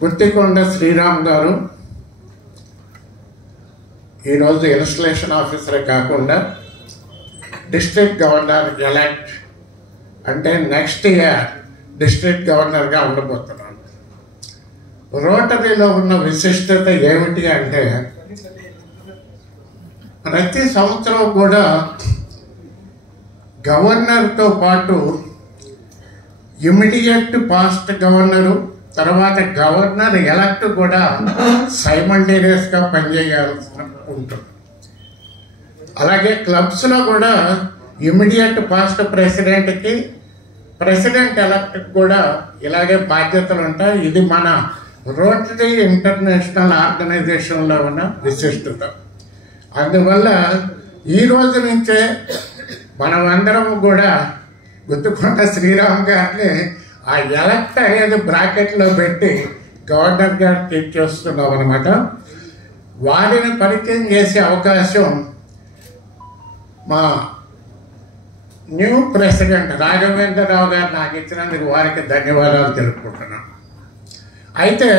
గుత్తికొండ శ్రీరామ్ గారు ఈరోజు ఇన్స్టలేషన్ ఆఫీసరే కాకుండా డిస్ట్రిక్ట్ గవర్నర్ ఎలక్ట్ అంటే నెక్స్ట్ ఇయర్ డిస్ట్రిక్ట్ గవర్నర్గా ఉండబోతున్నాను. రోటరీలో ఉన్న విశిష్టత ఏమిటి అంటే ప్రతి సంవత్సరం కూడా గవర్నర్తో పాటు ఇమిడియట్ పాస్ట్ గవర్నరు తర్వాత గవర్నర్ ఎలక్ట్ కూడా సైమల్టేనియస్గా పనిచేయాల్సి ఉంటుంది. అలాగే క్లబ్స్లో కూడా ఇమిడియట్ పాస్ట్ ప్రెసిడెంట్కి ప్రెసిడెంట్ ఎలక్ట్ కూడా ఇలాగే బాధ్యతలు ఉంటాయి. ఇది మన రోటరీ ఇంటర్నేషనల్ ఆర్గనైజేషన్లో ఉన్న విశిష్టత. అందువల్ల ఈ రోజు నుంచే మనమందరం కూడా గుత్తికొండ శ్రీరామ్ గారిని ఆ ఎలక్ట్ అనేది బ్రాకెట్లో పెట్టి గవర్నర్ గారు ట్రీట్ చేస్తున్నాం అనమాట. వారిని పరిచయం చేసే అవకాశం మా న్యూ ప్రెసిడెంట్ రాఘవేంద్రరావు గారు నాకు ఇచ్చినందుకు వారికి ధన్యవాదాలు తెలుపుకుంటున్నాను. అయితే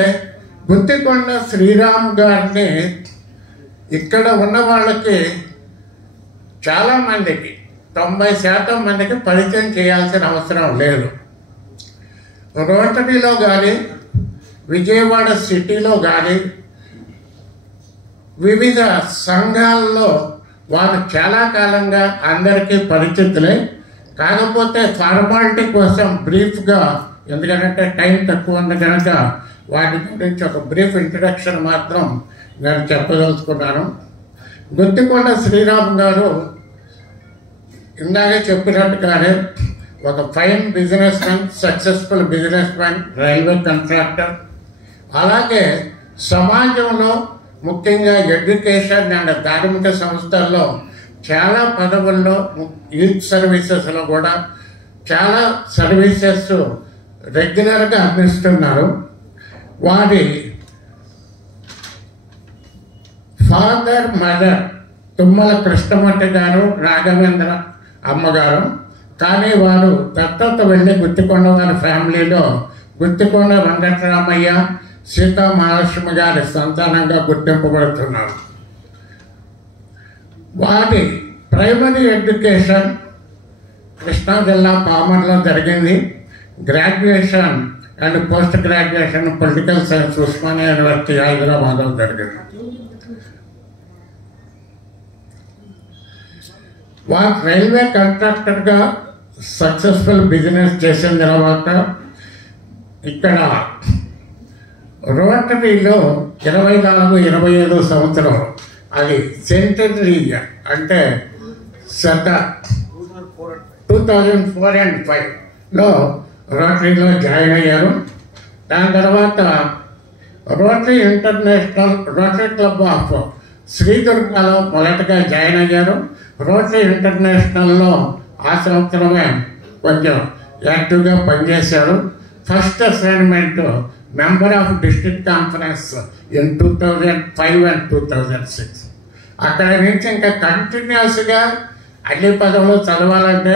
గుత్తికొండ శ్రీరామ్ గారిని ఇక్కడ ఉన్న వాళ్ళకి చాలామందికి 90% మందికి పరిచయం చేయాల్సిన అవసరం లేదు. రోటరీలో కానీ విజయవాడ సిటీలో కానీ వివిధ సంఘాల్లో వారు చాలా కాలంగా అందరికీ పరిచితులే. కాకపోతే ఫార్మాలిటీ కోసం బ్రీఫ్గా, ఎందుకంటే టైం తక్కువ ఉంది కనుక వాటి గురించి ఒక బ్రీఫ్ ఇంట్రడక్షన్ మాత్రం నేను చెప్పదలుచుకున్నాను. గుత్తికొండ శ్రీరామ్ గారు ఇందాకే చెప్పినట్టుగానే ఒక fine business man, successful business man, railway contractor, అలాగే సమాజంలో ముఖ్యంగా ఎడ్యుకేషన్ అండ్ ధార్మిక సంస్థల్లో చాలా పదవుల్లో యూత్ సర్వీసెస్లో కూడా చాలా సర్వీసెస్ రెగ్యులర్గా అందిస్తున్నారు. వారి ఫాదర్ మదర్ తుమ్మల కృష్ణమూర్తి గారు, రాఘవేంద్ర అమ్మగారు. కానీ వారు దత్తత వెళ్ళి గుత్తికొండ వారి ఫ్యామిలీలో గుత్తికొండ వెంకటరామయ్య, సీతా మహాలక్ష్మి గారి సంతానంగా గుర్తింపబడుతున్నారు. వారి ప్రైమరీ ఎడ్యుకేషన్ కృష్ణా జిల్లా పామర్లో జరిగింది. Graduation and post graduation political science Osmania university హైదరాబాద్లో జరిగింది. వారు రైల్వే కాంట్రాక్టర్గా సక్సెస్ఫుల్ బిజినెస్ చేసిన తర్వాత ఇక్కడ రోటరీలో 24-25 సంవత్సరం, అది సెంటనరీ అంటే 2004 and 2005లో రోటరీలో జాయిన్ అయ్యారు. దాని తర్వాత Rotary International Rotary Club of శ్రీదుర్గలో మొదటగా జాయిన్ అయ్యారు. రోటరీ ఇంటర్నేషనల్లో ఆ సంవత్సరమే కొంచెం యాక్టివ్గా పనిచేశారు. First assignment member of district conference in 2005 and 2006. అక్కడ నుంచి ఇంకా కంటిన్యూస్గా అన్ని పదవులు చదవాలంటే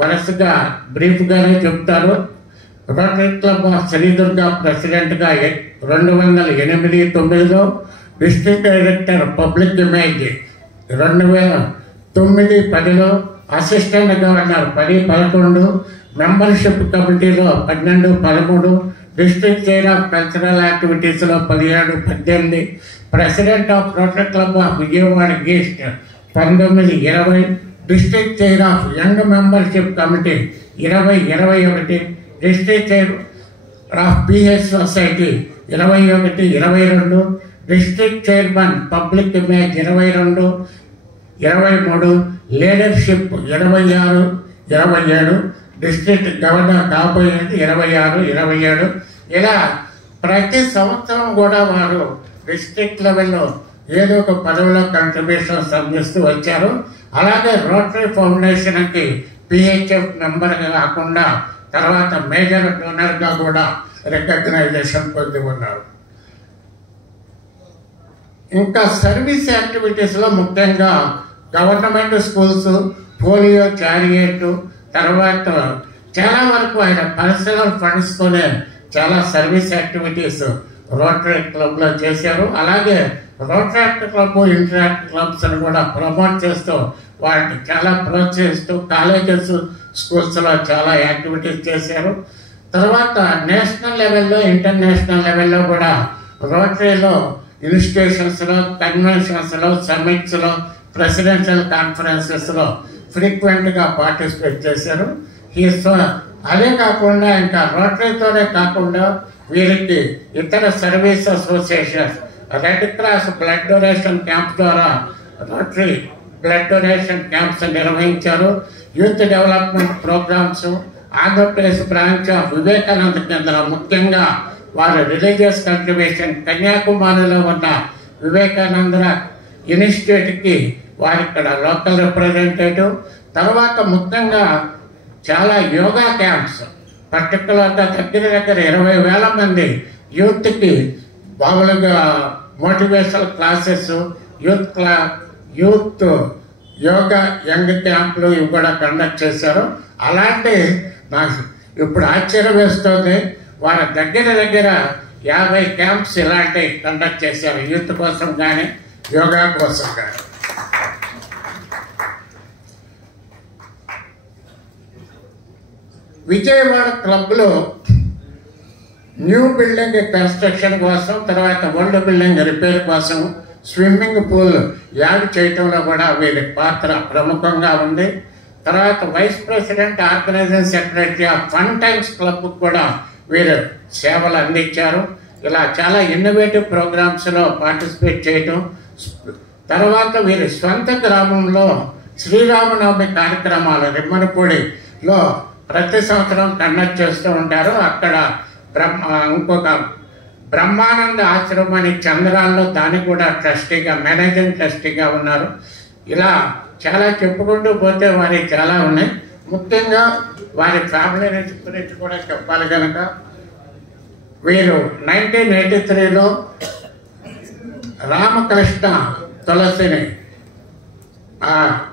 వరుసగా బ్రీఫ్గానే చెప్తారు. రోటరీ క్లబ్ ఆఫ్ శ్రీదుర్గ ప్రెసిడెంట్గా 2008-9లో, డిస్ట్రిక్ట్ డైరెక్టర్ పబ్లిక్ ఇమేజ్ 2009-10లో, అసిస్టెంట్ గవర్నర్ 10-11, మెంబర్షిప్ కమిటీలో 12-13, డిస్ట్రిక్ట్ చైర్ ఆఫ్ కల్చరల్ యాక్టివిటీస్లో 17-18, president of Rotary Club of Vijayawada east 19-20, district chair of young membership committee 20-21, district chair of PH society 21-22, district chairman public image 22-23, leadership 26-27, district governor కాబోయేది 26-27. ఇలా ప్రతి సంవత్సరం కూడా వారు డిస్ట్రిక్ట్ లెవెల్లో ఏదో ఒక పదవిలో కంట్రిబ్యూషన్స్ అందిస్తూ వచ్చారు. అలాగే రోటరీ ఫౌండేషన్కి పిహెచ్ఎఫ్ మెంబర్గా కాకుండా తర్వాత మేజర్ డోనర్గా కూడా రికగ్నైజేషన్ పొంది ఉన్నారు. ఇంకా సర్వీస్ యాక్టివిటీస్లో ముఖ్యంగా గవర్నమెంట్ స్కూల్స్, పోలియో చారియేట్, తర్వాత చాలా వరకు ఆయన పర్సనల్ ఫండ్స్తోనే చాలా సర్వీస్ యాక్టివిటీస్ రోటరీ క్లబ్లో చేశారు. అలాగే రోటరాక్ట్ క్లబ్, ఇంటరాక్ట్ క్లబ్స్ అని కూడా ప్రమోట్ చేస్తూ వాటిని చాలా ప్రోత్సహిస్తూ కాలేజెస్, స్కూల్స్లో చాలా యాక్టివిటీస్ చేశారు. తర్వాత నేషనల్ లెవెల్లో, ఇంటర్నేషనల్ లెవెల్లో కూడా రోటరీలో ఇన్స్టిట్యూషన్స్లో, కన్వెన్షన్స్లో, సమ్మిట్స్లో, ప్రెసిడెన్షియల్ కాన్ఫరెన్సెస్లో ఫ్రీక్వెంట్గా పార్టిసిపేట్ చేశారు. అదే కాకుండా ఇంకా రోటరీతోనే కాకుండా వీరికి ఇతర service associations, Red Cross blood donation camp ద్వారా రోటరీ బ్లడ్ డొనేషన్ క్యాంప్స్ నిర్వహించారు. Youth development programmes, Andhra Pradesh branch of Vivekananda కేంద్రం, ముఖ్యంగా వారి రిలీజియస్ కంట్రిబ్యూషన్ కన్యాకుమారిలో ఉన్న వివేకానంద ఇన్స్టిట్యూట్కి వారి ఇక్కడ లోకల్ రిప్రజెంటేటివ్. తర్వాత ముఖ్యంగా చాలా యోగా క్యాంప్స్, పర్టికులర్గా దగ్గర 20,000 మంది యూత్కి మామూలుగా motivational classes, youth yoga young క్యాంపులు ఇవి కూడా కండక్ట్ చేశారు. అలాంటి నాకు ఇప్పుడు ఆశ్చర్యం వేస్తుంది, వారి దగ్గర 50 క్యాంప్స్ ఇలాంటివి కండక్ట్ చేశారు, యూత్ కోసం కానీ యోగా కోసం కానీ. విజయవాడ క్లబ్లో న్యూ బిల్డింగ్ కన్స్ట్రక్షన్ కోసం, తర్వాత ఓల్డ్ బిల్డింగ్ రిపేర్ కోసం స్విమ్మింగ్ పూల్ యాడ్ చేయటంలో కూడా వీరి పాత్ర ప్రముఖంగా ఉంది. తర్వాత vice president, organising secretary of Fun Times Club కూడా వీరు సేవలు అందించారు. ఇలా చాలా ఇన్నోవేటివ్ ప్రోగ్రామ్స్లో పార్టిసిపేట్ చేయటం. తర్వాత వీరి స్వంత గ్రామంలో శ్రీరామనవమి కార్యక్రమాలు రిమ్మనపూడిలో ప్రతి సంవత్సరం కండక్ట్ చేస్తూ ఉంటారు. అక్కడ ఇంకొక బ్రహ్మానంద ఆశ్రమం అని చంద్రాల్లో దానికి కూడా ట్రస్టీగా, మేనేజింగ్ ట్రస్టీగా ఉన్నారు. ఇలా చాలా చెప్పుకుంటూ పోతే వారి చాలా ఉన్నాయి. ముఖ్యంగా వారి ఫ్యామిలీ గురించి కూడా చెప్పాలి కనుక వీరు 1983లో రామకృష్ణ తులసిని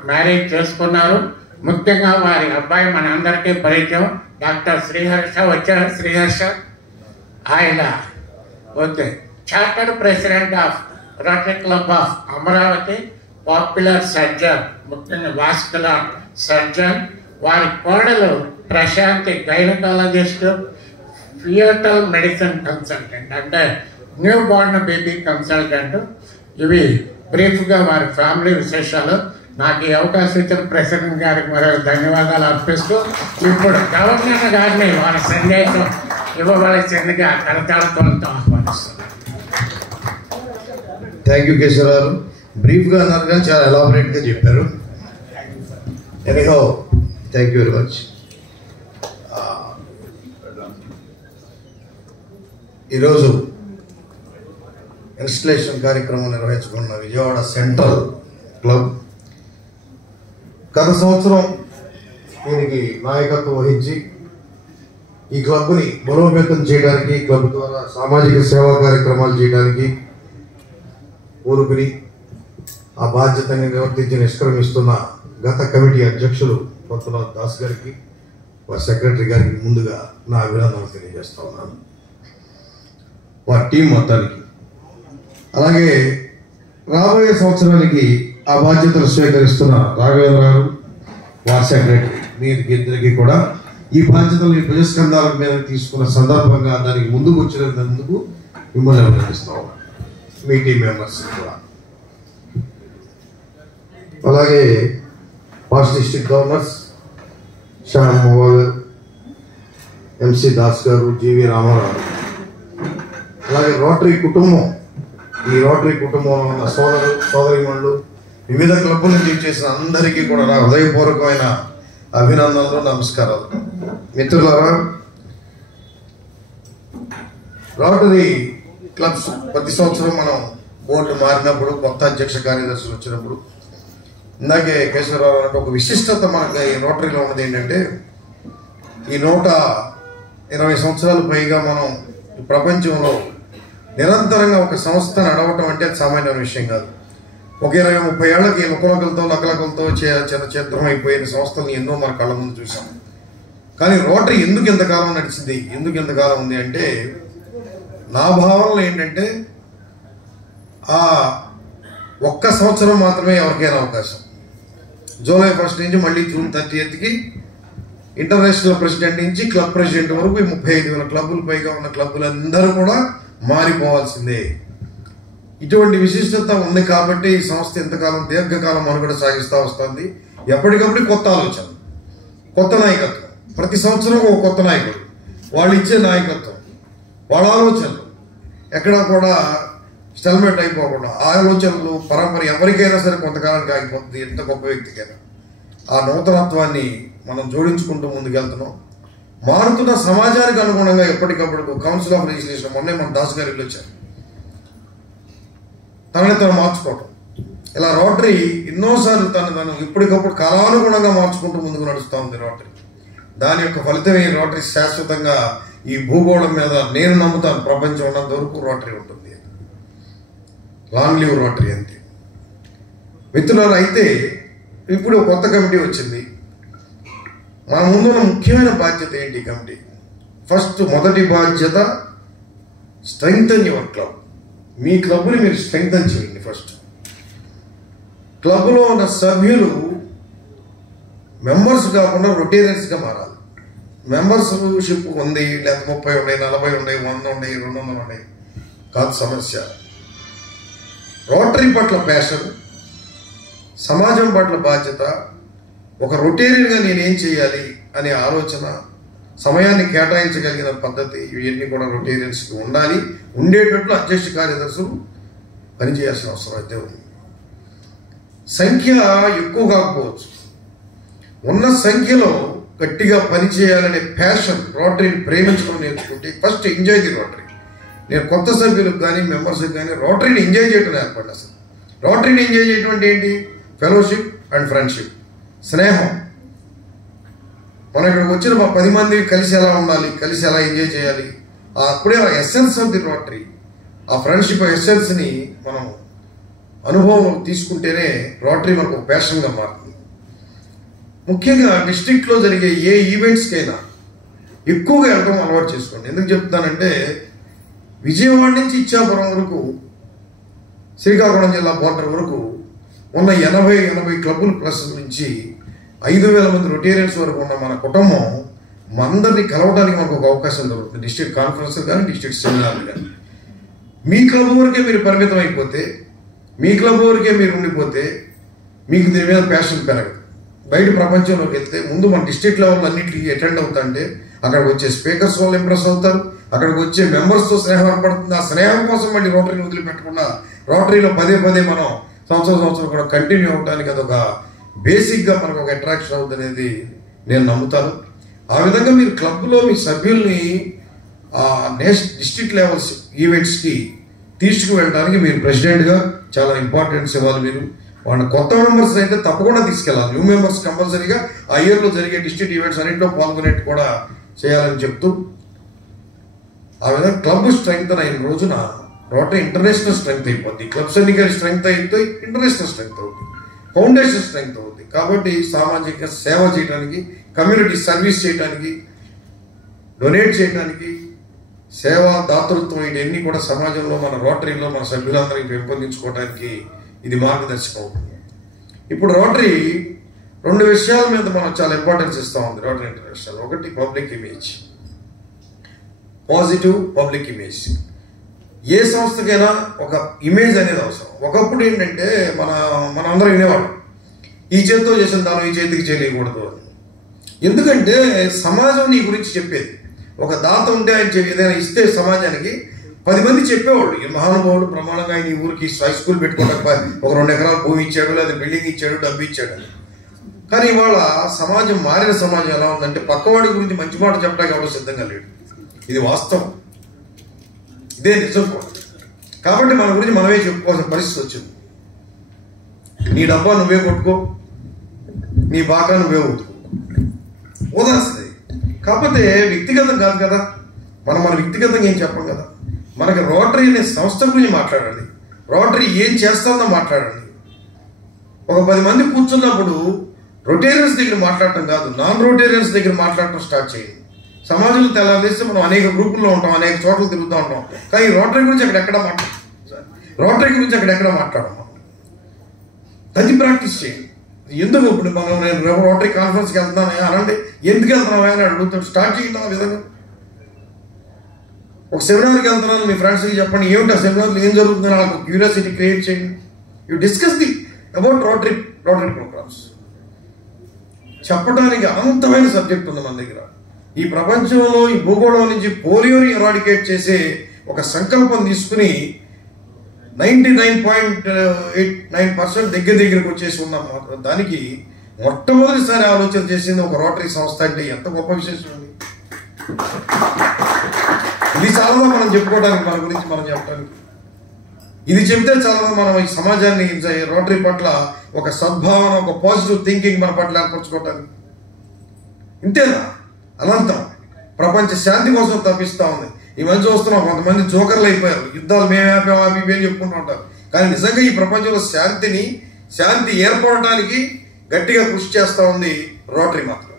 మ్యారేజ్ చేసుకున్నారు. ముఖ్యంగా వారి అబ్బాయి మన అందరికీ పరిచయం, డాక్టర్ శ్రీహర్ష. వచ్చారు శ్రీహర్ష. ఆయన chartered president of Rotary Club of Amaravati, popular surgeon, ముఖ్యంగా వాస్కులర్ సర్జన్. వారి కోడలు ప్రశాంతి గైనకాలజిస్ట్, ఫియోటల్ మెడిసిన్ కన్సల్టెంట్, అంటే న్యూ బోర్న్ బేబీ కన్సల్టెంట్. ఇవి బ్రీఫ్గా వారి ఫ్యామిలీ విశేషాలు. నాకు ఈ అవకాశం ఇచ్చిన ప్రెసిడెంట్ గారికి మరో ధన్యవాదాలు అర్పిస్తూ ఇప్పుడు గవర్నర్ గారిని వారి సందేశం ఇవ్వవలసిందిగా కరతాళతో ఆహ్వానిస్తున్నాను. Thank you Keshava Rao. బ్రీఫ్గా అన్నారు కానీ చాలా ఎలాబరేట్గా చెప్పారు. Anyhow thank you very much. ఈరోజు ఇన్స్టలేషన్ కార్యక్రమం నిర్వహించుకున్న విజయవాడ సెంట్రల్ క్లబ్ గత సంవత్సరం దీనికి నాయకత్వం వహించి ఈ క్లబ్ని బలోపేతం చేయడానికి, క్లబ్ ద్వారా సామాజిక సేవా కార్యక్రమాలు చేయడానికి ఊరుకుని ఆ బాధ్యతని నిర్వర్తించి నిష్క్రమిస్తున్న గత కమిటీ అధ్యక్షులు పొత్తునాథ్ దాస్ గారికి, వారి సెక్రటరీ గారికి ముందుగా నా అభినందనలు తెలియజేస్తా ఉన్నాను, వారి టీం మొత్తానికి. అలాగే రాబోయే సంవత్సరానికి ఆ బాధ్యతలు స్వీకరిస్తున్న రాఘవేంద్ర గారు, వారి సెక్రటరీ, వీరికి ఇద్దరికి కూడా ఈ బాధ్యతలు ఈ భుజస్కంధాల మీద తీసుకున్న సందర్భంగా దానికి ముందుకు వచ్చినందుకు మిమ్మల్ని అభినందిస్తాం, మీ టీం మెంబర్స్ కూడా. అలాగే past district governors Shyam Mohan, MC Das గారు, జీవి రామారావు, అలాగే రోటరీ కుటుంబం, ఈ రోటరీ కుటుంబంలో ఉన్న సోదరిమణులు, వివిధ క్లబ్బుల నుంచి చేసిన అందరికీ కూడా నా హృదయపూర్వకమైన అభినందనలు, నమస్కారాలు. మిత్రులారా, రోటరీ క్లబ్స్ ప్రతి సంవత్సరం మనం బోర్డు మారినప్పుడు, కొత్త అధ్యక్ష కార్యదర్శులు వచ్చినప్పుడు, ఇందాకే కేశవరావు అంటే ఒక విశిష్టత మనకి ఈ రోటరీలో ఉన్నది ఏంటంటే, ఈ 120 సంవత్సరాలు పైగా మనం ప్రపంచంలో నిరంతరంగా ఒక సంస్థ నడవటం అంటే సామాన్యమైన విషయం కాదు. ఒక 20-30 ఏళ్ళకి లకలకలతో చిత్రం అయిపోయిన సంస్థలు ఎన్నో మన కళ్ళ ముందు చూసాం. కానీ రోటరీ ఎందుకు ఎంతకాలం నడిచింది, ఎందుకు ఎంతకాలం ఉంది అంటే, నా భావనలో ఏంటంటే ఆ ఒక్క సంవత్సరం మాత్రమే ఎవరికైనా అవకాశం. జూలై 1 నుంచి మళ్ళీ జూన్ 30కి ఇంటర్నేషనల్ ప్రెసిడెంట్ నుంచి క్లబ్ ప్రెసిడెంట్ వరకు 35,000 క్లబ్బులు పైగా ఉన్న క్లబ్బులందరూ కూడా మారిపోవాల్సిందే. ఇటువంటి విశిష్టత ఉంది కాబట్టి ఈ సంస్థ ఎంతకాలం దీర్ఘకాలం మనుగడ సాగిస్తూ వస్తుంది. ఎప్పటికప్పుడు కొత్త ఆలోచన, కొత్త నాయకత్వం, ప్రతి సంవత్సరం ఒక కొత్త నాయకుడు, వాళ్ళు ఇచ్చే నాయకత్వం, వాళ్ళ ఆలోచనలు ఎక్కడా కూడా స్టెల్మేట్ అయిపోకుండా ఆలోచనలు పరంపర ఎవరికైనా సరే కొంతకాలానికి ఆగిపోతుంది, ఎంత గొప్ప వ్యక్తికైనా. ఆ నూతనత్వాన్ని మనం జోడించుకుంటూ ముందుకెళ్తున్నాం. మారుతున్న సమాజానికి అనుగుణంగా ఎప్పటికప్పుడు కౌన్సిల్ ఆఫ్ లెజిస్లేషన్, మొన్నే మన దాస్ గారు ఇల్లు వచ్చారు, తనని తను మార్చుకోవటం. ఇలా రోటరీ ఎన్నోసార్లు తను ఇప్పటికప్పుడు కాలానుగుణంగా మార్చుకుంటూ ముందుకు నడుస్తూ ఉంది రోటరీ. దాని యొక్క ఫలితమే రోటరీ శాశ్వతంగా ఈ భూగోళం మీద నేను నమ్ముతాను ప్రపంచం ఉన్నంత వరకు రోటరీ ఉంటుంది. లాంగ్ లివ్ రోటరీ అంతే. మిత్రులారా, అయితే ఇప్పుడు కొత్త కమిటీ వచ్చింది. మన ముందున్న ముఖ్యమైన బాధ్యత ఏంటి కమిటీ? ఫస్ట్ మొదటి బాధ్యత స్ట్రెంగ్తన్ యువర్ క్లబ్. మీ క్లబ్ని మీరు స్ట్రెంగ్తన్ చేయండి. ఫస్ట్ క్లబ్లో ఉన్న సభ్యులు మెంబర్స్ కాకుండా రొటేరియన్స్గా మారాలి. మెంబర్షిప్ ఉంది, లేదా 30 ఉన్నాయి, 40 ఉన్నాయి, 100 ఉన్నాయి, 200 ఉన్నాయి కాదు సమస్య. రోటరీ పట్ల ప్యాషన్, సమాజం పట్ల బాధ్యత, ఒక రొటేరియన్గా నేనేం చేయాలి అనే ఆలోచన, సమయాన్ని కేటాయించగలిగిన పద్ధతి, ఇవన్నీ కూడా రొటేరియన్స్కి ఉండాలి. ఉండేటట్లు అధ్యక్ష కార్యదర్శులు పనిచేయాల్సిన అవసరం అయితే ఉంది. సంఖ్య ఎక్కువ కాకపోవచ్చు, ఉన్న సంఖ్యలో గట్టిగా పనిచేయాలనే ప్యాషన్, రోటరీని ప్రేమించడం నేర్చుకుంటే ఫస్ట్ ఎంజాయ్ ది రోటరీ. నేను కొత్త సభ్యులకు కానీ మెంబర్స్కి కానీ రోటరీని ఎంజాయ్ చేయడం ఏర్పడి అసలు రోటరీని ఎంజాయ్ చేయడం అంటే ఏంటి? ఫెలోషిప్ అండ్ ఫ్రెండ్షిప్, స్నేహం. మనం ఇక్కడికి వచ్చిన 10 మంది కలిసి ఎలా ఉండాలి, కలిసి ఎలా ఎంజాయ్ చేయాలి, అప్పుడే ఆ ఎసెన్స్ ఆఫ్ ది రోటరీ, ఆ ఫ్రెండ్షిప్ ఎసెన్స్ని మనం అనుభవం తీసుకుంటేనే రోటరీ మనకు ఒక ప్యాషన్గా మారుతుంది. ముఖ్యంగా డిస్ట్రిక్ట్లో జరిగే ఏ ఈవెంట్స్కైనా ఎక్కువగా వెళ్ళడం అలవాటు చేసుకోండి. ఎందుకు చెప్తానంటే, విజయవాడ నుంచి ఇచ్చాపురం వరకు, శ్రీకాకుళం జిల్లా బోర్డర్ వరకు ఉన్న 80 క్లబ్బుల ప్లస్ నుంచి 5,000 మంది రొటేరియన్స్ వరకు ఉన్న మన కుటుంబం అందరినీ కలవడానికి మనకు ఒక అవకాశం దొరుకుతుంది. డిస్ట్రిక్ట్ కాన్ఫరెన్స్ కానీ, డిస్ట్రిక్ట్ సెమినార్లు కానీ. మీ క్లబ్ వరకే మీరు పరిమితం అయిపోతే, మీ క్లబ్ వరకే మీరు ఉండిపోతే మీకు దీని మీద ప్యాషన్ పెరగదు. బయట ప్రపంచంలోకి వెళ్తే ముందు మన డిస్ట్రిక్ట్ లెవెల్ అన్నింటికి అటెండ్ అవుతుంటే అక్కడికి వచ్చే స్పీకర్స్ వాళ్ళు ఇంప్రెస్ అవుతారు, అక్కడికి వచ్చే మెంబర్స్తో స్నేహం ఏర్పడుతుంది. ఆ స్నేహం కోసం మళ్ళీ రోటరీని వదిలిపెట్టకుండా రోటరీలో పదే మనం సంవత్సరం కూడా కంటిన్యూ అవ్వడానికి అదొక బేసిక్గా మనకు ఒక అట్రాక్షన్ అవుతుంది అనేది నేను నమ్ముతాను. ఆ విధంగా మీరు క్లబ్లో మీ సభ్యుల్ని డిస్ట్రిక్ట్ లెవెల్స్ ఈవెంట్స్కి తీసుకువెళ్ళడానికి మీరు ప్రెసిడెంట్గా చాలా ఇంపార్టెన్స్ ఇవ్వాలి. మీరు వాళ్ళ కొత్త మెంబర్స్ అయితే తప్పకుండా తీసుకెళ్ళాలి. న్యూ మెంబర్స్ కంపల్సరీగా ఆ ఇయర్లో జరిగే డిస్ట్రిక్ట్ ఈవెంట్స్ అన్నింటిలో పాల్గొనేట్టు కూడా చేయాలని చెప్తూ, ఆ విధంగా క్లబ్ స్ట్రెంగ్త్ అయిన రోజున రోటరీ ఇంటర్నేషనల్ స్ట్రెంగ్త్ అయిపోద్ది. క్లబ్స్ అన్ని కలిసి స్ట్రెంగ్త్ అయితే ఇంటర్నేషనల్ స్ట్రెంగ్త్ అవుతుంది, ఫౌండేషన్ స్ట్రెంగ్త్ అవుతుంది. కాబట్టి సామాజిక సేవ చేయడానికి, కమ్యూనిటీ సర్వీస్ చేయడానికి, డొనేట్ చేయడానికి, సేవా దాతృత్వం, ఇవన్నీ కూడా సమాజంలో మన రోటరీలో మన సభ్యులందరికీ పెంపొందించుకోవడానికి ఇది మార్గదర్శకం అవుతుంది. ఇప్పుడు రోటరీ 2 విషయాల మీద మనం చాలా ఇంపార్టెన్స్ ఇస్తూ ఉంది రోటరీ ఇంటర్నేషనల్. ఒకటి public image, positive public image. ఏ సంస్థకైనా ఒక ఇమేజ్ అనేది అవసరం. ఒకప్పుడు ఏంటంటే మనందరం వినేవాళ్ళం, ఈ చేతితో చేసిన దానం ఈ చేతికి చేయలేకూడదు అని. ఎందుకంటే సమాజం నీ గురించి చెప్పేది. ఒక దాత ఉంటే ఆయన ఏదైనా ఇస్తే సమాజానికి 10 మంది చెప్పేవాళ్ళు, ఈ మహానుభావుడు ప్రమాణంగా ఆయన ఈ ఊరికి హై స్కూల్ పెట్టుకోవడానికి ఒక 2 ఎకరాలు భూమి ఇచ్చాడు, లేదా బిల్డింగ్ ఇచ్చాడు, డబ్బు ఇచ్చాడు అని. కానీ ఇవాళ సమాజం, మారిన సమాజం ఎలా ఉందంటే పక్కవాడి గురించి మంచి మాట చెప్పడానికి ఎవరో సిద్ధంగా లేడు. ఇది వాస్తవం, ఇదే నిజం కూడా. కాబట్టి మన గురించి మనమే చెప్పుకోవాల్సిన పరిస్థితి వచ్చింది. నీ డబ్బా నువ్వే కొట్టుకో, నీ బాగా నువ్వే ఓదాల్సింది. కాకపోతే వ్యక్తిగతం కాదు కదా, మన వ్యక్తిగతంగా ఏం చెప్పం కదా. మనకి రోటరీ అనే సంస్థ గురించి మాట్లాడండి, రోటరీ ఏం చేస్తుందో మాట్లాడండి. ఒక 10 మంది కూర్చున్నప్పుడు రొటేరియన్స్ దగ్గర మాట్లాడటం కాదు, నాన్ రొటేరియన్స్ దగ్గర మాట్లాడటం స్టార్ట్ చేయండి. సమాజంలో తెల్లారిస్తే మనం అనేక గ్రూపుల్లో ఉంటాం, అనేక చోట్ల తిరుగుతూ ఉంటాం, కానీ రోటరీ గురించి అక్కడెక్కడ మాట్లాడము. అది ప్రాక్టీస్ చేయండి. ఎందుకు ఇప్పుడు నేను రోటరీ కాన్ఫరెన్స్కి వెళ్తున్నాను అనండి, ఎందుకు వెళ్తున్నావా అని అడుగుతాడు. స్టార్ట్ చేయండి ఆ విధంగా. ఒక సెమినార్కి వెళ్తున్నాను, మీ ఫ్రెండ్స్కి చెప్పండి ఏమిటి ఆ సెమినార్లో ఏం జరుగుతుందని వాళ్ళకు క్యూరియాసిటీ క్రియేట్ చేయండి. You discuss about Rotary programmes. చెప్పడానికి అనంతమైన సబ్జెక్ట్ ఉంది మన దగ్గర. ఈ ప్రపంచంలో ఈ భూగోళం నుంచి పోలియోని ఎరాడికేట్ చేసే ఒక సంకల్పం తీసుకుని 99.89% దగ్గరికి వచ్చేసి ఉన్నాం. దానికి మొట్టమొదటిసారి ఆలోచన చేసింది ఒక రోటరీ సంస్థ అంటే ఎంత గొప్ప విశేషం అండి. ఇది చాలా మనం చెప్పుకోవడానికి, మన గురించి మనం చెప్పడానికి ఇది చెబితే చాలా మనం ఈ సమాజాన్ని రోటరీ పట్ల ఒక సద్భావన, ఒక పాజిటివ్ థింకింగ్ మన పట్ల ఏర్పరచుకోవటానికి. ఇంతేనా? అనంతం ప్రపంచ శాంతి కోసం తప్పిస్తూ ఉంది. ఈ మధ్య చూస్తున్నాం కొంతమంది జోకర్లు అయిపోయారు, యుద్ధాలు మేమే ఆపేమని చెప్పుకుంటూ ఉంటారు. కానీ నిజంగా ఈ ప్రపంచంలో శాంతి ఏర్పడటానికి గట్టిగా కృషి చేస్తూ ఉంది రోటరీ మాత్రం.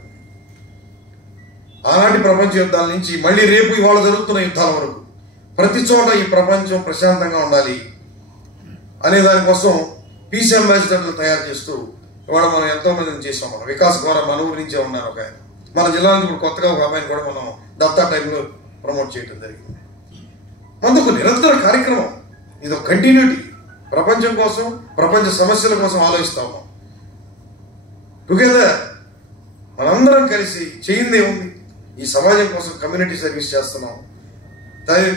ఆనాటి ప్రపంచ యుద్ధాల నుంచి మళ్ళీ రేపు ఇవాళ జరుగుతున్న యుద్ధాల వరకు ప్రతి చోట ఈ ప్రపంచం ప్రశాంతంగా ఉండాలి అనే దానికోసం పీస్ అంబాసిడర్లు తయారు చేస్తూ ఇవాళ మనం ఎంతో మందిని చేసాం. మనం వికాస్ ద్వారా మన ఊరి నుంచే ఉన్నారు ఒక ఆయన. మన జిల్లా నుంచి ఇప్పుడు కొత్తగా ఒక అమ్మాయిని కూడా మనం దత్తా టైంలో ప్రమోట్ చేయడం జరిగింది. అందుకు నిరంతర కార్యక్రమం, ఇది ఒక కంటిన్యూటీ. ప్రపంచం కోసం, ప్రపంచ సమస్యల కోసం ఆలోచిస్తాము. టుగెదర్ మనందరం కలిసి చేయిందే ఉంది. ఈ సమాజం కోసం కమ్యూనిటీ సర్వీస్ చేస్తున్నాం.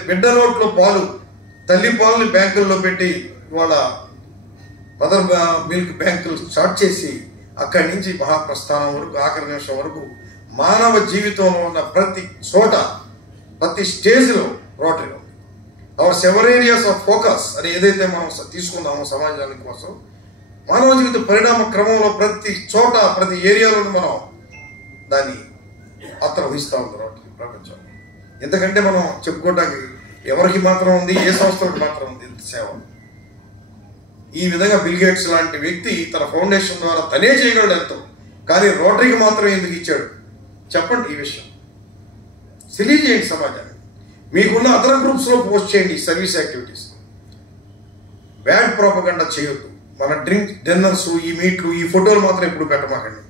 బిడ్డ నోట్లో పాలు, తల్లి పాలని బ్యాంకుల్లో పెట్టి ఇవాళ మదర్ మిల్క్ బ్యాంకులు స్టార్ట్ చేసి అక్కడి నుంచి మహాప్రస్థానం వరకు, ఆఖరి నిమిషం వరకు మానవ జీవితంలో ఉన్న ప్రతి చోట, ప్రతి స్టేజ్లో రోటరీ ఉంది. అవర్ 7 ఏరియాస్ ఆఫ్ ఫోకస్ అని ఏదైతే మనం తీసుకున్నామో సమాజానికి కోసం, మానవ జీవిత పరిణామ క్రమంలో ప్రతి చోట, ప్రతి ఏరియాలో మనం దాన్ని పాత్ర వహిస్తూ ఉంది రోటరీ ప్రపంచం. ఎందుకంటే మనం చెప్పుకోవడానికి ఎవరికి మాత్రం ఉంది, ఏ సంస్థలకు మాత్రం ఉంది ఇంత సేవ. ఈ విధంగా బిల్ గేట్స్ లాంటి వ్యక్తి తన ఫౌండేషన్ ద్వారా తనే చేయగలడు ఎంతో, కానీ రోటరీకి మాత్రం ఎందుకు ఇచ్చాడు చెప్పండి. ఈ విషయం తెలియజేయండి సమాజానికి. మీకున్న అదర్ గ్రూప్స్లో పోస్ట్ చేయండి సర్వీస్ యాక్టివిటీస్. బ్యాడ్ ప్రోపగండా చేయొద్దు. మన డిన్నర్స్, ఈ మీట్లు, ఈ ఫోటోలు మాత్రం ఎప్పుడు పెట్టమాకండి.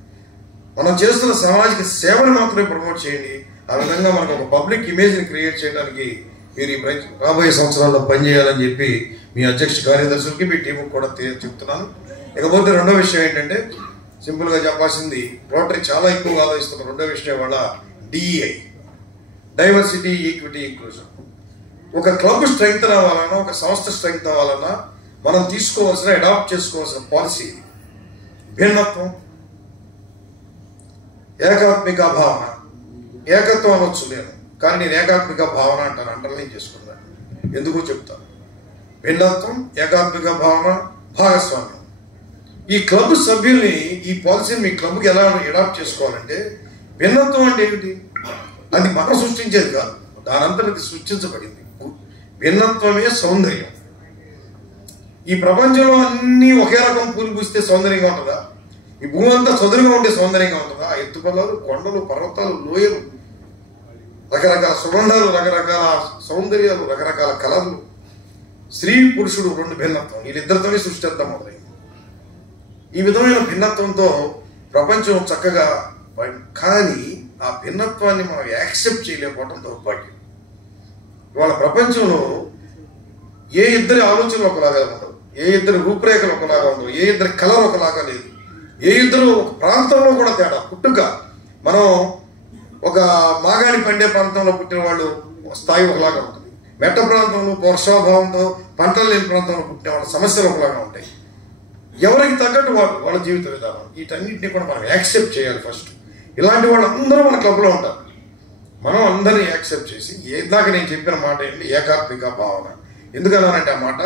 మనం చేస్తున్న సామాజిక సేవను మాత్రమే ప్రమోట్ చేయండి. ఆ విధంగా మనకు ఒక పబ్లిక్ ఇమేజ్ని క్రియేట్ చేయడానికి మీరు ఈ రాబోయే సంవత్సరాల్లో పనిచేయాలని చెప్పి మీ అధ్యక్ష కార్యదర్శులకి, మీ టీంకి కూడా చెప్తున్నాను. ఇకపోతే రెండో విషయం ఏంటంటే, సింపుల్గా చెప్పాల్సింది, రోటరీ చాలా ఎక్కువగా ఆలోచిస్తున్న రెండో విషయం వల్ల DEI, డైవర్సిటీ, ఈక్విటీ, ఇంక్లూజన్. ఒక క్లబ్ స్ట్రెంగ్త్ అవ్వాలన్నా, ఒక సంస్థ స్ట్రెంగ్త్ అవ్వాలన్నా మనం తీసుకోవాల్సిన, అడాప్ట్ చేసుకోవాల్సిన పాలసీ భిన్నత్వం, ఏకాత్మిక భావన. ఏకత్వం అనొచ్చు నేను, కానీ నేను ఏకాత్మిక భావన అంటాను, అండర్లైన్ చేసుకున్నాను. ఎందుకో చెప్తాను. భిన్నత్వం, ఏకాత్మిక భావన, భాగస్వామ్యం. ఈ క్లబ్ సభ్యుల్ని, ఈ పాలసీని మీ క్లబ్కి ఎలా అడాప్ట్ చేసుకోవాలంటే, భిన్నత్వం అంటే ఏమిటి? అది మనం సృష్టించేది కాదు, దానంతా అది సృష్టించబడింది. భిన్నత్వమే సౌందర్యం. ఈ ప్రపంచంలో అన్నీ ఒకే రకం పూలు పూస్తే సౌందర్యంగా ఉంటుందా? ఈ భూమి అంతా చదురుగా ఉంటే సౌందర్యంగా ఉంటుందా? ఎత్తుపల్లాలు, కొండలు, పర్వతాలు, లోయలు, రకరకాల సుగంధాలు, రకరకాల సౌందర్యాలు, రకరకాల కలర్లు, స్త్రీ పురుషుడు, రెండు భిన్నత్వం, వీళ్ళిద్దరితోనే సృష్టి అంతా మొదలైంది. ఈ విధమైన భిన్నత్వంతో ప్రపంచం చక్కగా, కానీ ఆ భిన్నత్వాన్ని మనం యాక్సెప్ట్ చేయలేకపోవడం దౌర్భాగ్యం. ఇవాళ ప్రపంచంలో ఏ ఇద్దరి ఆలోచనలు ఒకలాగా ఉండవు, ఏ ఇద్దరి రూపురేఖలు ఒకలాగా ఉండవు, ఏ ఇద్దరి కలర్ ఒకలాగా లేదు, ఏ ఇద్దరు ఒక ప్రాంతంలో కూడా తేడా. పుట్టుక మనం ఒక మాగాణి పండే ప్రాంతంలో పుట్టిన వాళ్ళు స్థాయి ఒకలాగా ఉంటుంది, మెట్ట ప్రాంతంలో వర్షాభావంతో పంటలు లేని ప్రాంతంలో పుట్టిన వాళ్ళ సమస్యలు ఒకలాగా ఉంటాయి. ఎవరికి తగ్గట్టు వాళ్ళ జీవిత విధానం, వీటన్నింటినీ కూడా మనం యాక్సెప్ట్ చేయాలి ఫస్ట్. ఇలాంటి వాళ్ళు అందరూ మన క్లబ్లో ఉంటారు. మనం అందరినీ యాక్సెప్ట్ చేసి, ఏదాకా నేను చెప్పిన మాట ఏంటి, ఏకాత్మిక భావన. ఎందుకన్నానంటే ఆ మాట,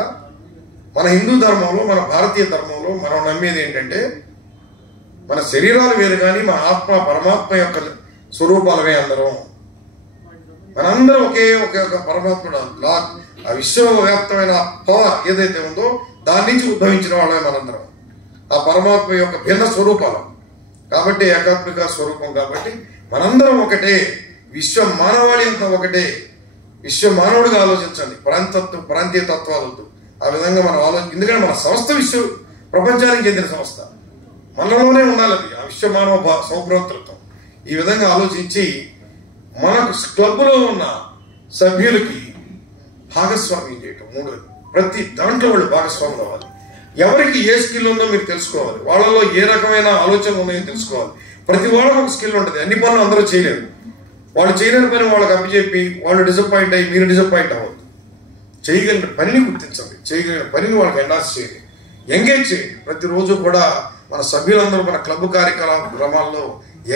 మన హిందూ ధర్మంలో, మన భారతీయ ధర్మంలో మనం నమ్మేది ఏంటంటే, మన శరీరాలు వేరు కానీ మన ఆత్మ, పరమాత్మ యొక్క స్వరూపాలమే అందరం. మనందరం ఒకే ఒక పరమాత్ముడు, ఆ విశ్వవ్యాప్తమైన పవర్ ఏదైతే ఉందో దాని నుంచి ఉద్భవించిన వాళ్ళమే మనందరం. ఆ పరమాత్మ యొక్క భిన్న స్వరూపాలు. కాబట్టి ఏకాత్మిక స్వరూపం. కాబట్టి మనందరం ఒకటే, విశ్వ మానవాళి అంతా ఒకటే. విశ్వ మానవుడిగా ఆలోచించండి, ప్రాంతీయ తత్వాలతో ఆ విధంగా మనం ఎందుకంటే మన సంస్థ ప్రపంచానికి చెందిన సంస్థ, మనలోనే ఉండాలి అది, ఆ విశ్వ మానవ సౌభ్రాతృత్వం. ఈ విధంగా ఆలోచించి మనకు క్లబ్లో ఉన్న సభ్యులకి భాగస్వామ్యం చేయటం. మూడోది, ప్రతి దాంట్లో వాళ్ళు భాగస్వాములు అవ్వాలి. ఎవరికి ఏ స్కిల్ ఉందో మీరు తెలుసుకోవాలి, వాళ్ళలో ఏ రకమైన ఆలోచనలు ఉన్నాయో తెలుసుకోవాలి. ప్రతి వాళ్ళకి ఒక స్కిల్ ఉంటుంది, అన్ని పనులు అందరూ చేయలేరు. వాళ్ళు చేయలేని పని వాళ్ళకి అప్పచెప్పి వాళ్ళు డిసప్పాయింట్ అయ్యి మీరు డిసప్పాయింట్ అవ్వద్దు. చేయగలిగిన పనిని గుర్తించండి, చేయగలిగిన పనిని వాళ్ళకి ఎండాస్ చేయండి, ఎంగేజ్ చేయండి. ప్రతిరోజు కూడా మన సభ్యులందరూ మన క్లబ్ కార్యక్రమాల్లో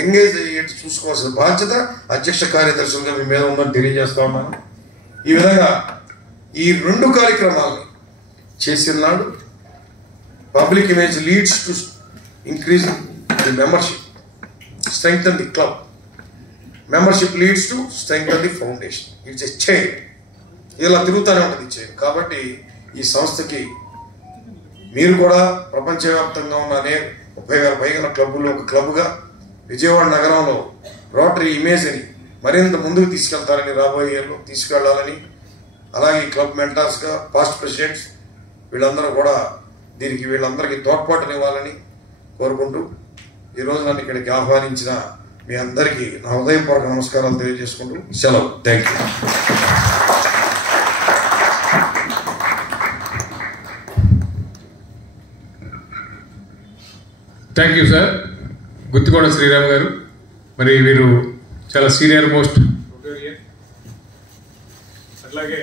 ఎంగేజ్ అయ్యేట్టు చూసుకోవాల్సిన బాధ్యత అధ్యక్ష కార్యదర్శులుగా మీ మీద ఉందని తెలియజేస్తా ఉన్నాను. ఈ విధంగా ఈ 2 కార్యక్రమాలను చేసిన నాడు public image leads to increase the membership, strengthen the club. Membership leads to strengthen the foundation. It's a chain, ఇలా తిరుగుతూనే ఉంటుంది చైన్. కాబట్టి ఈ సంస్థకి మీరు కూడా ప్రపంచవ్యాప్తంగా ఉన్న 30,000 పైగా క్లబ్బుల్లో ఒక క్లబ్గా విజయవాడ నగరంలో రోటరీ ఇమేజ్ని మరింత ముందుకు తీసుకెళ్తారని, రాబోయే ఏళ్ళు తీసుకెళ్లాలని, అలాగే క్లబ్ మెంటర్స్గా పాస్ట్ ప్రెసిడెంట్స్ వీళ్ళందరూ కూడా దీనికి వీళ్ళందరికీ తోడ్పాటునివ్వాలని కోరుకుంటూ ఈరోజు నన్ను ఇక్కడికి ఆహ్వానించిన మీ అందరికీ నా హృదయపూర్వక నమస్కారాలు తెలియజేసుకుంటూ సెలవు. Thank you. Thank you sir. Guttikota Sriram garu, మరి వీరు చాలా సీనియర్ మోస్ట్ అట్లాగే